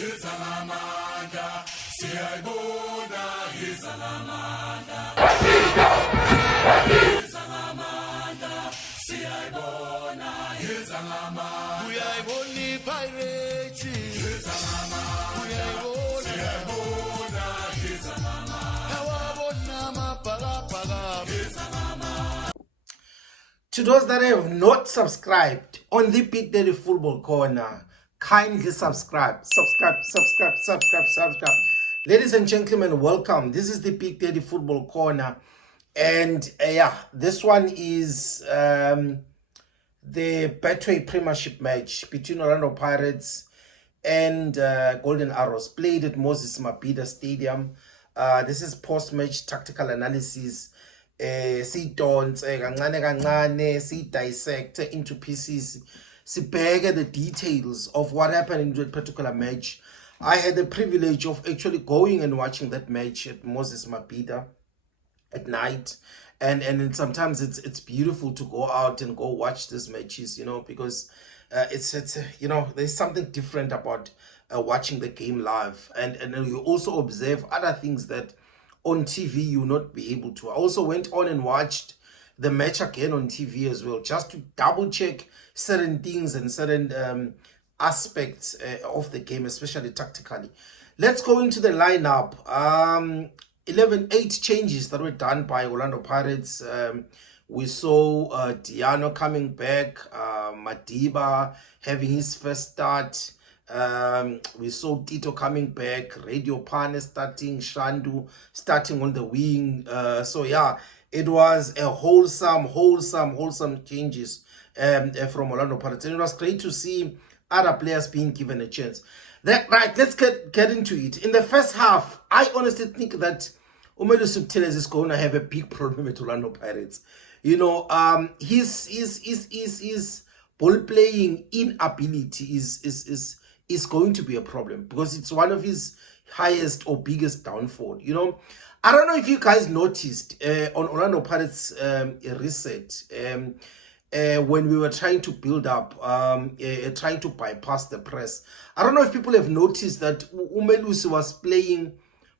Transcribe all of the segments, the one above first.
To those that have not subscribed on the BigDaddy Football Corner, kindly subscribe. Ladies and gentlemen, welcome. This is the BigDaddy Football Corner, and this one is the Betwaypremiership match between Orlando Pirates and Golden Arrows, played at Moses Mabhida Stadium. This is post-match tactical analysis. See dissect into pieces, sibheke the details of what happened in that particular match. I had the privilege of actually going and watching that match at Moses Mabhida at night, and sometimes it's beautiful to go out and go watch these matches, you know, because it's you know, there's something different about watching the game live, and you also observe other things that on TV you'll not be able to. I also went on and watched the match again on TV as well, just to double check certain things and certain aspects of the game, especially tactically. Let's go into the lineup. 8 changes that were done by Orlando Pirates. We saw Diano coming back, Madiba having his first start. We saw Tito coming back, Radio Pane starting, Shandu starting on the wing. So yeah, it was a wholesome changes from Orlando Pirates, and it was great to see other players being given a chance. Right, let's get into it. In the first half, I honestly think that Moses Mabhida is going to have a big problem with Orlando Pirates. You know, his ball playing inability is going to be a problem, because it's one of his highest or biggest downfall. You know, I don't know if you guys noticed on Orlando Pirates reset, when we were trying to build up, trying to bypass the press. I don't know if people have noticed that Umelusi was playing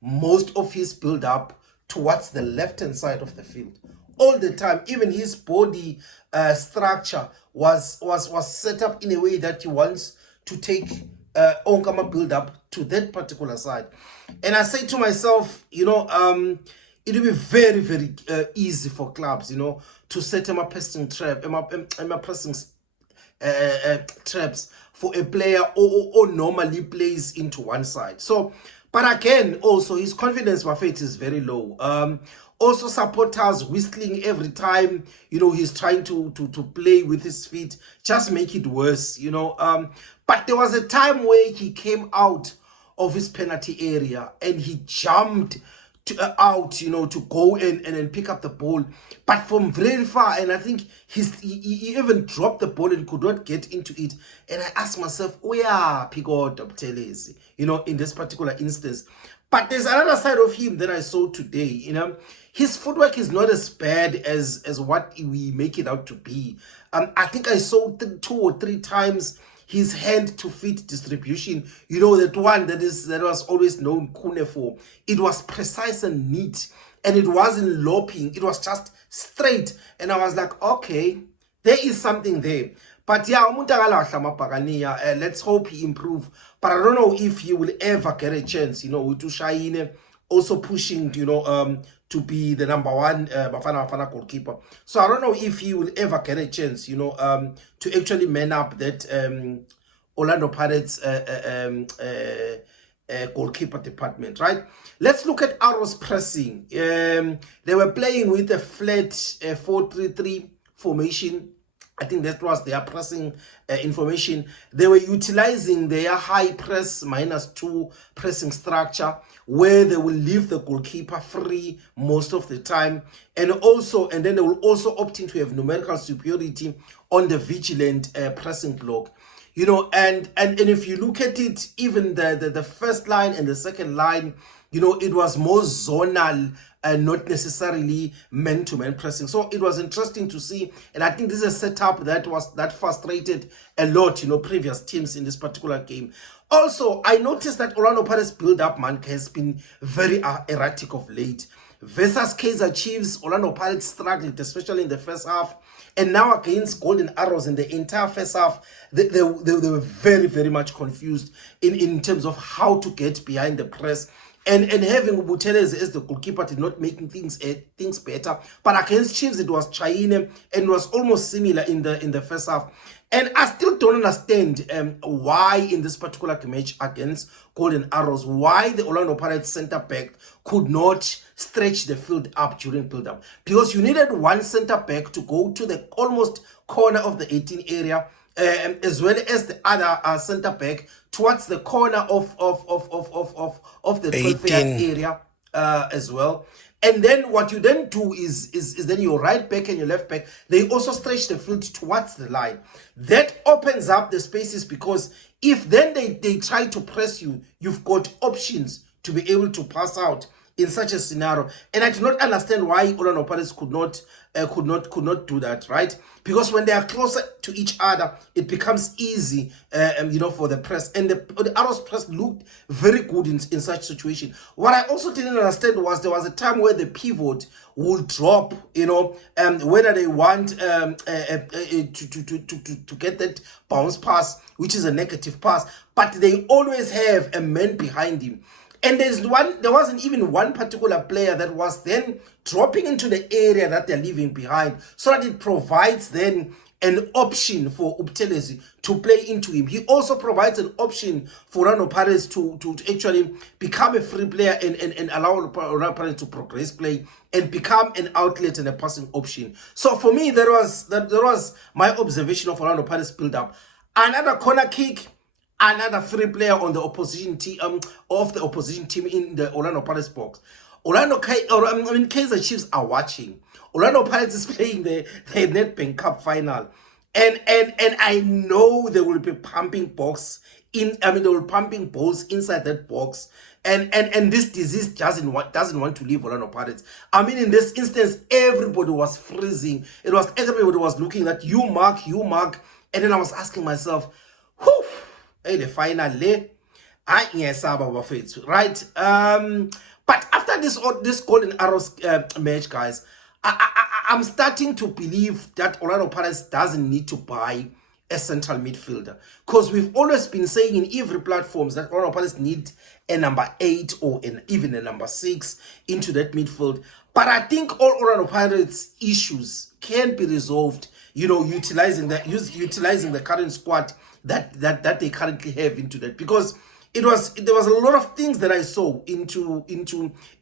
most of his build up towards the left hand side of the field all the time. Even his body structure was set up in a way that he wants to take Onkama build up to that particular side. And I say to myself, you know, it will be very easy for clubs, you know, to set him a pressing trap, pressing traps for a player or normally plays into one side. So, but again, also his confidence buffet is very low. Also supporters whistling every time, you know, he's trying to play with his feet, just make it worse, you know. But there was a time where he came out of his penalty area and he jumped out, you know, to go and pick up the ball, but from very far. And I think he even dropped the ball and could not get into it. And I asked myself, where Pico Doptelezi, you know, in this particular instance. But there's another side of him that I saw today, you know. His footwork is not as bad as what we make it out to be. I think I saw 2 or 3 times his hand to feet distribution, you know, that one that was always known Kune for. It was precise and neat, and it wasn't loping, it was just straight. And I was like, okay, there is something there. But yeah, let's hope he improve. But I don't know if he will ever get a chance, you know, with Tushayine also pushing, you know, to be the number 1 Bafana goalkeeper. So I don't know if he will ever get a chance, you know, to actually man up that Orlando Pirates goalkeeper department, right? Let's look at Arrows pressing. They were playing with a flat 4-3-3 formation. I think that was their pressing information. They were utilizing their high press -2 pressing structure, where they will leave the goalkeeper free most of the time, and then they will also opting to have numerical superiority on the vigilant pressing block. You know, and if you look at it, even the first line and the second line, you know, it was more zonal and not necessarily man-to-man pressing. So it was interesting to see, and I think this is a setup that frustrated a lot, you know, previous teams in this particular game. Also, I noticed that Orlando Pirates build-up, man, has been very erratic of late. Versus Kaizer Chiefs, Orlando Pirates struggled, especially in the first half. And now against Golden Arrows in the entire first half, they were very, very much confused in terms of how to get behind the press. And having Buthelezi as the goalkeeper did not making things better. But against Chiefs, it was Chaine and it was almost similar in the first half. And I still don't understand why in this particular match against Golden Arrows, why the Orlando Pirates centre back could not stretch the field up during build-up. Because you needed one centre back to go to the almost corner of the 18 area, as well as the other centre back towards the corner of the 12 area as well. And then what you then do is then your right back and your left back, they also stretch the field towards the line. That opens up the spaces, because if then they try to press you, you've got options to be able to pass out in such a scenario. And I do not understand why Orlando Pirates could not do that, right? Because when they are closer to each other, it becomes easy, for the press. And the Arrows press looked very good in such situation. What I also didn't understand was there was a time where the pivot would drop, whether they want to get that bounce pass, which is a negative pass, but they always have a man behind him. And there wasn't even one particular player that was then dropping into the area that they're leaving behind, so that it provides then an option for Buthelezi to play into him. He also provides an option for Orlando Pirates to actually become a free player and allow Orlando Pirates to progress play and become an outlet and a passing option. So for me, that was my observation of Orlando Pirates build up. Another corner kick, another free player on the opposition team of the opposition team in the Orlando Pirates box. Kaizer Chiefs are watching. Orlando Pirates is playing the Nedbank Cup final, and I know they will be pumping they will pumping balls inside that box, and this disease doesn't want to leave Orlando Pirates. I mean, in this instance, everybody was freezing. Everybody was looking at you mark, and then I was asking myself, whew. The final right? But after this Golden Arrows match, guys, I'm starting to believe that Orlando Pirates doesn't need to buy a central midfielder, because we've always been saying in every platforms that Orlando Pirates need a number 8 or even a number 6 into that midfield. But I think all Orlando Pirates issues can be resolved, utilizing the current squad that they currently have into that, because there was a lot of things that I saw into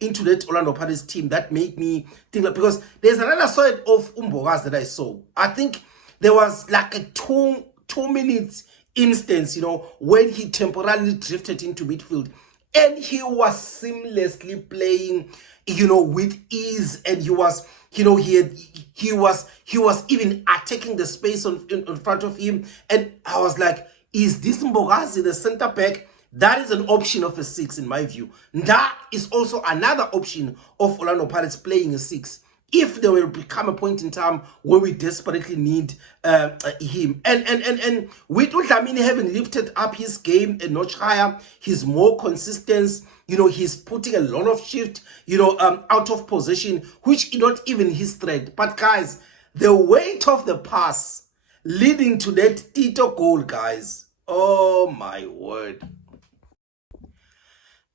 that Orlando Pirates team that made me think, because there's another side of Umbogas that I saw. I think there was like a two minutes instance, when he temporarily drifted into midfield and he was seamlessly playing, with ease, and he was even attacking the space in front of him. And I was like, is this Mbogazi the center back? That is an option of a 6 in my view. That is also another option of Orlando Pirates playing a 6, if there will become a point in time where we desperately need him. And with Dlamini having lifted up his game a notch higher, he's more consistent. He's putting a lot of shift, out of position, which is not even his strength. But guys, the weight of the pass leading to that Tito goal, guys. Oh my word.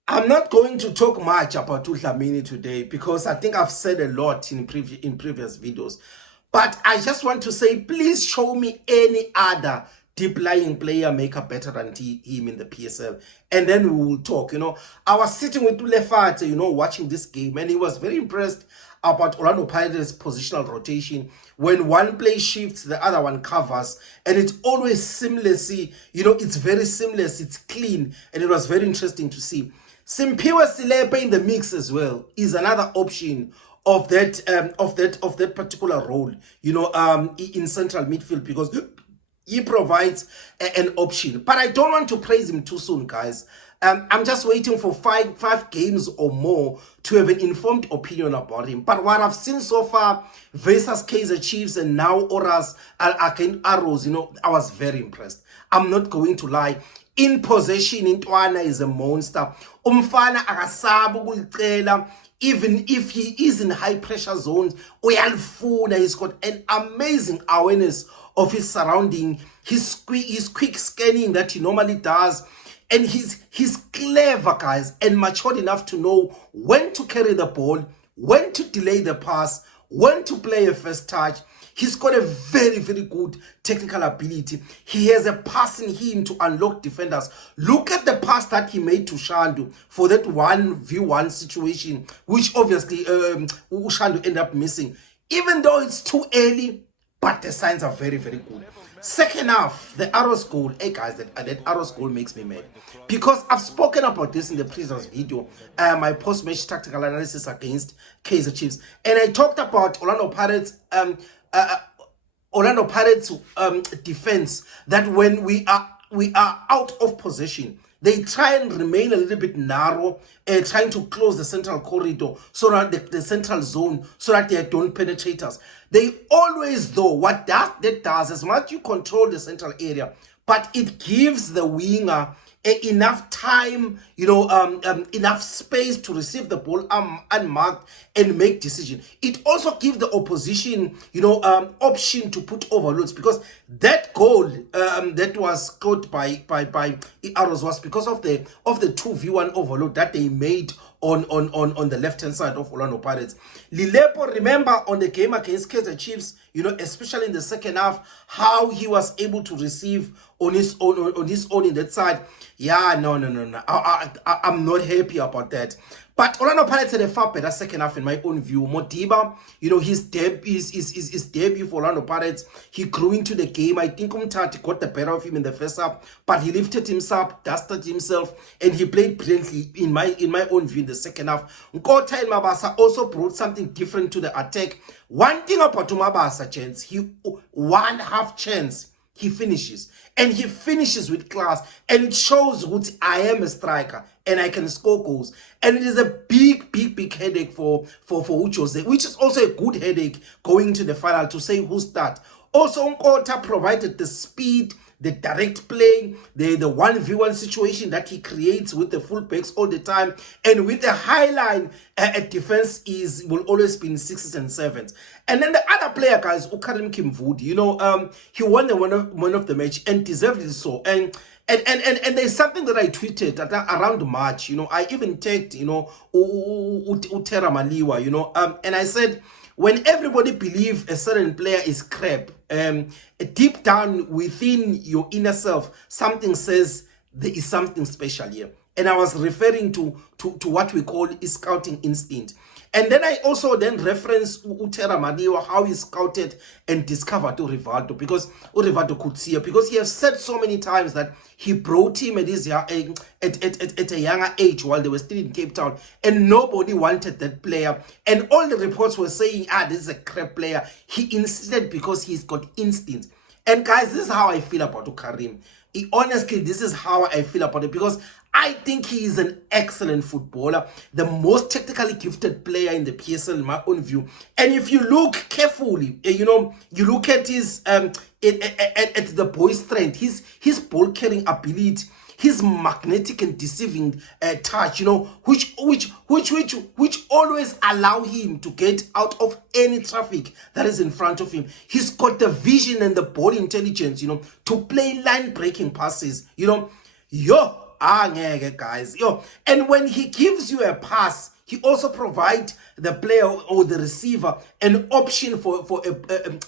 I'm not going to talk much about Dlamini today, because I think I've said a lot in previous videos. But I just want to say, please show me any other deep-lying player maker better than him in the PSL, and then we will talk. I was sitting with Lefate, watching this game, and he was very impressed about Orlando Pirates' positional rotation. When one play shifts, the other one covers, and it's always seamlessly, it's very seamless, it's clean, and it was very interesting to see. Simpiwe Silepe in the mix as well is another option of that particular role, in central midfield, because He provides an option. But I don't want to praise him too soon, guys. I'm just waiting for five games or more to have an informed opinion about him. But what I've seen so far versus Kaizer Chiefs and now Oras against Arrows, I was very impressed. I'm not going to lie. In possession, Ntwana is a monster. Umfana akasabu ukulicela. Even if he is in high pressure zones, uyalifuna. He's got an amazing awareness of his surrounding, his quick scanning that he normally does, and he's clever, guys, and matured enough to know when to carry the ball, when to delay the pass, when to play a first touch. He's got a very, very good technical ability. He has a pass in him to unlock defenders. Look at the pass that he made to Shandu for that 1v1 situation, which obviously Shandu ended up missing. Even though it's too early, but the signs are very, very good. Second half, the Arrows goal. Hey guys, that Arrows goal makes me mad. Because I've spoken about this in the previous video, my post-match tactical analysis against Kaizer Chiefs. And I talked about Orlando Pirates' defense, that when we are out of possession, they try and remain a little bit narrow, trying to close the central corridor, so that the central zone, so that they don't penetrate us. They always, though, what that does, as much you control the central area, but it gives the winger enough time, enough space to receive the ball unmarked and make decision. It also gives the opposition, option to put overloads, because that goal that was scored by Arrows was because of the 2v1 overload that they made on the left hand side of Orlando Pirates. Lilepo, remember on the game against Kaizer Chiefs, especially in the second half, how he was able to receive on his own in that side. Yeah, no. I'm not happy about that. But Orlando Pirates had a far better second half in my own view. Modiba, his debut for Orlando Pirates, he grew into the game. I think Mthanti got the better of him in the first half, but he lifted himself, dusted himself, and he played brilliantly in my own view in the second half. Nkota and Mabasa also brought something different to the attack. One thing about Mabasa, chance, one half chance, he finishes. And he finishes with class. And it shows what I am a striker and I can score goals. And it is a big headache for Jose, which is also a good headache going to the final to say who start. Also, Nkota provided the speed, the direct play, the 1v1 situation that he creates with the fullbacks all the time, and with the high line, defense will always be in 6s and 7s. And then the other player, guys, Ukarim Kimvudi, he won the one of the match and deservedly so. And there's something that I tweeted around March. I even tagged Utera Maliwa, and I said, when everybody believes a certain player is crap, deep down within your inner self, something says there is something special here. And I was referring to what we call scouting instinct. And then I also reference Utera Madiwa, how he scouted and discovered Rivaldo, because Rivaldo could see it, because he has said so many times that he brought him at a younger age while they were still in Cape Town, and nobody wanted that player. And all the reports were saying, this is a crap player. He insisted because he's got instinct. And guys, this is how I feel about Karim. Honestly, this is how I feel about it, because I think he is an excellent footballer, the most technically gifted player in the PSL in my own view. And if you look carefully, you look at his at the boy's strength, his ball carrying ability, his magnetic and deceiving touch, which always allow him to get out of any traffic that is in front of him. He's got the vision and the ball intelligence, to play line breaking passes, guys, and when he gives you a pass, he also provides the player or the receiver an option for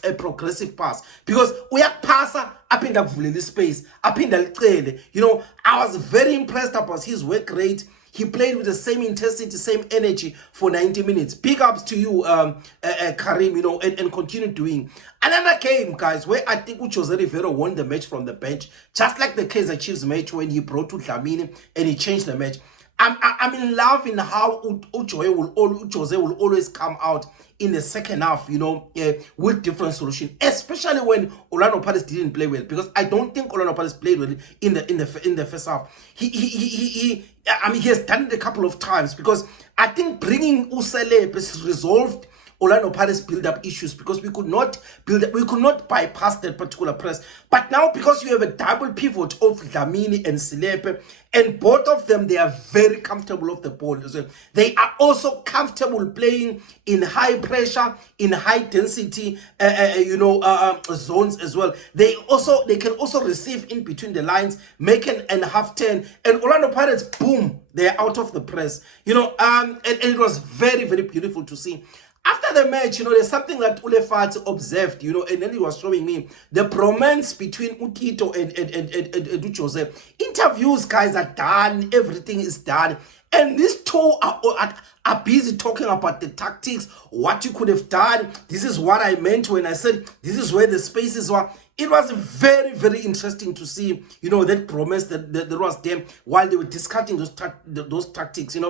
a progressive pass, because uyakupasa aphinda kuvulele space, aphinda licele. I was very impressed about his work rate. He played with the same intensity, same energy for 90 minutes. Big ups to you, Karim, and continue doing. Another game, guys, where I think Jose Rivero won the match from the bench, just like the Kaizer Chiefs match when he brought to Dlamini and he changed the match. I'm in love in how Jose will always come out in the second half, with different solution, especially when Orlando Pirates didn't play well, because I don't think Orlando Pirates played well in the first half. He has done it a couple of times, because I think bringing Usele resolved Orlando Pirates build up issues, because we could not bypass that particular press. But now, because you have a double pivot of Dlamini and Silepe, and both of them, they are very comfortable off the ball as well. They are also comfortable playing in high pressure, in high density, zones as well. They can also receive in between the lines, make an half turn, and Orlando Pirates, boom, they're out of the press. And it was very, very beautiful to see. After the match, there's something that Ulefat observed, and then he was showing me the bromance between Tito and Jose. Interviews, guys, are done. Everything is done. And these two are busy talking about the tactics, what you could have done. This is what I meant when I said this is where the spaces were. It was very, very interesting to see, that promise that was there while they were discussing those tactics, and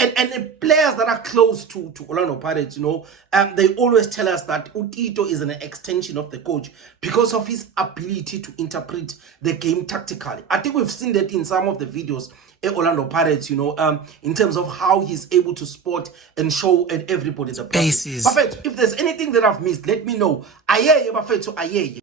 the players that are close to Orlando Pirates, they always tell us that Tito is an extension of the coach because of his ability to interpret the game tactically. I think we've seen that in some of the videos at Orlando Pirates, in terms of how he's able to spot and show everybody the process. But if there's anything that I've missed, let me know. Aye, Bafethu, aye.